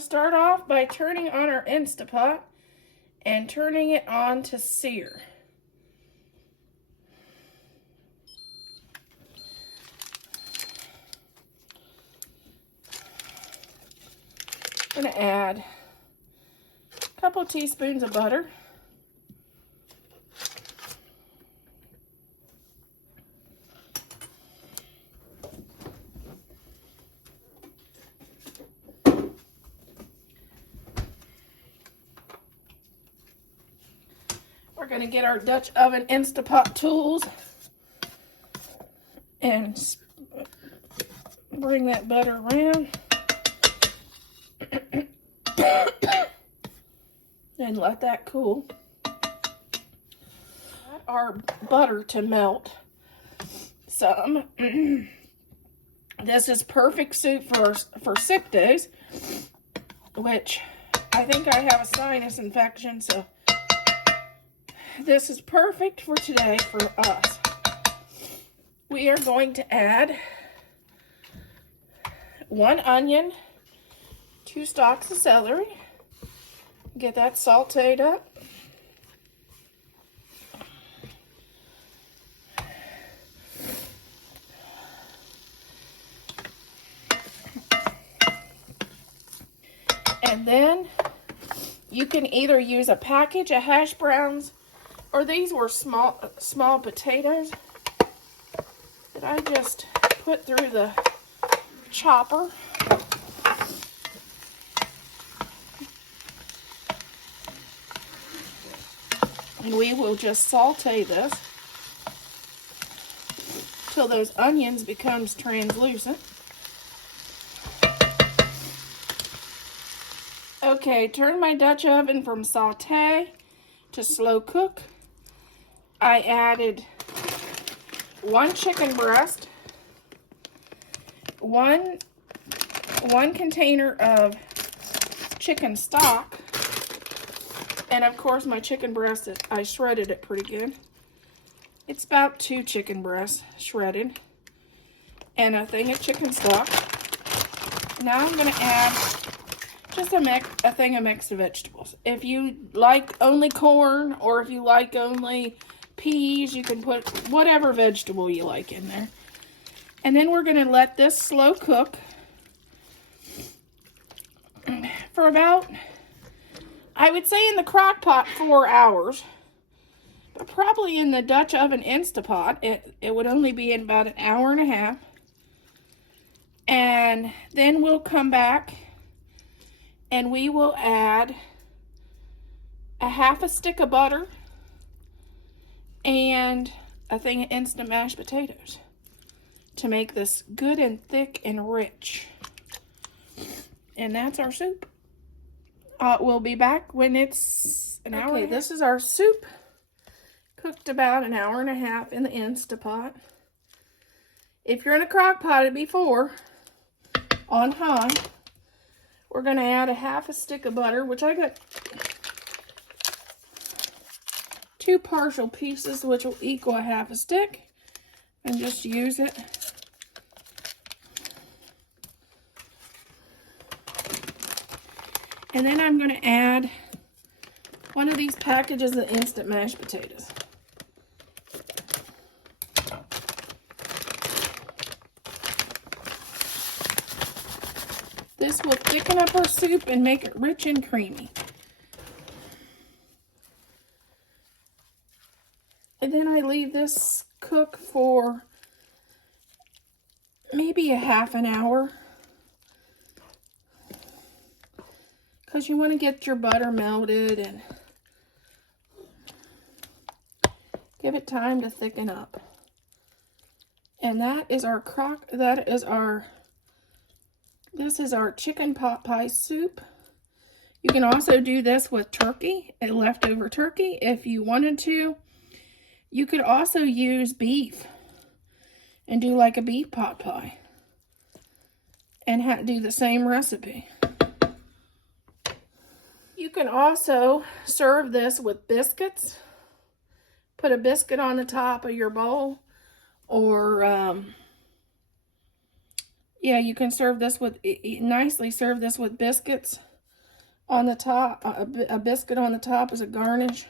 to start off by turning on our Instapot and turning it on to sear. I'm going to add a couple teaspoons of butter. We're going to get our Dutch oven Instapot tools and bring that butter around. And let that cool. Let our butter to melt some. This is perfect soup for sick days, which I think I have a sinus infection, so this is perfect for today for us. We are going to add 1 onion, 2 stalks of celery. Get that sauteed up. And then you can either use a package of hash browns, or these were small potatoes that I just put through the chopper. And we will just saute this till those onions becomes translucent. Okay, turn my Dutch oven from saute to slow cook. I added 1 chicken breast, one container of chicken stock, and of course my chicken breast, I shredded it pretty good. It's about 2 chicken breasts shredded, and a thing of chicken stock. Now I'm going to add just a thing of mixed vegetables. If you like only corn, or if you like only peas, you can put whatever vegetable you like in there. And then we're going to let this slow cook for about, I would say in the crock pot, 4 hours. But probably in the Dutch oven Instapot, it would only be in about 1.5 hours. And then we'll come back and we will add a 1/2 stick of butter and a thing of instant mashed potatoes to make this good and thick and rich. And that's our soup. We'll be back when it's an hour. Okay, this is our soup. Cooked about 1.5 hours in the Instapot. If you're in a crock pot, it'd be 4 on high. We're going to add a 1/2 stick of butter, which I got 2 partial pieces, which will equal a 1/2 stick, and just use it. And then I'm going to add one of these packages of instant mashed potatoes. This will thicken up our soup and make it rich and creamy. And then I leave this cook for maybe 1/2 hour, because you want to get your butter melted and give it time to thicken up. And that is our this is our chicken pot pie soup. You can also do this with turkey, a leftover turkey, if you wanted to. You could also use beef and do like a beef pot pie and do the same recipe. You can also serve this with biscuits. Put a biscuit on the top of your bowl, or yeah, you can serve this with, nicely serve this with biscuits on the top, a biscuit on the top as a garnish.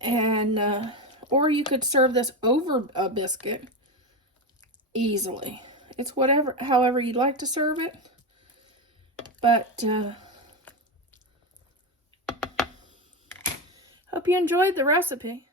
And, or you could serve this over a biscuit easily. It's whatever, however you'd like to serve it. But, hope you enjoyed the recipe.